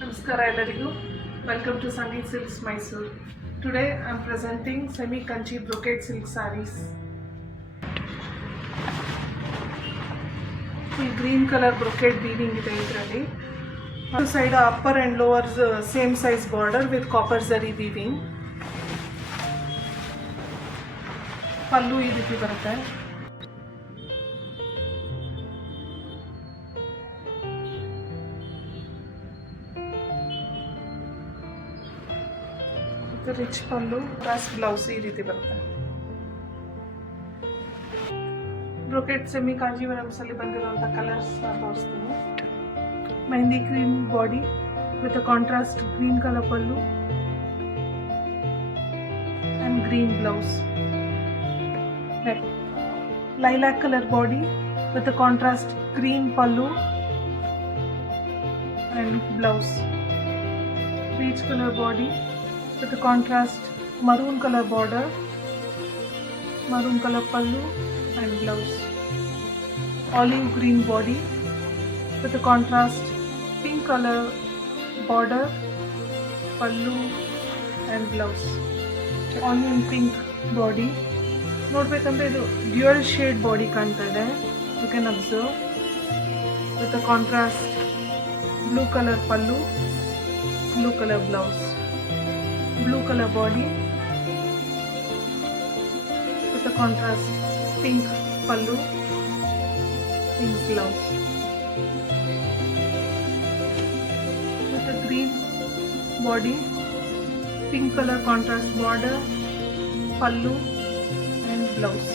Namaskara ellarigu. Welcome to Sangeet Silks Mysore. Today I am presenting semi kanchi brocade silk sarees. ಈ green colour brocade weaving ಇದೆ ಇದರಲ್ಲಿ. ಒಂದು side upper and lower same size border with copper zari weaving. Pallu ಈ ರೀತಿ ಬರುತ್ತೆ. Rich ಪಲ್ಲು plus blouse ಈ ರೀತಿ ಬರುತ್ತೆ. ಬ್ರೊಕೆಟ್ ಸೆಮಿ ಕಾಂಜೀವರಮ್ಸ್ ಅಲ್ಲಿ ಬಂದಿರುವಂಥ ಕಲರ್ಸ್ ತೋರಿಸ್ತೀನಿ. Mehndi green body with contrast green colour pallu and green blouse. Lilac colour body with contrast green pallu and blouse. Peach colour body with a contrast maroon color border, maroon color pallu and blouse. Olive green body with a contrast pink color border, pallu and blouse. Onion pink body. ನೋಡಬೇಕಂದ್ರೆ ಇದು dual shade body ಕಾಣ್ತಾ ಇದೆ. You can observe with a contrast blue colour pallu, blue colour blouse. Blue color body with a contrast pink pallu, pink blouse. With a green body, pink color contrast border, pallu and blouse.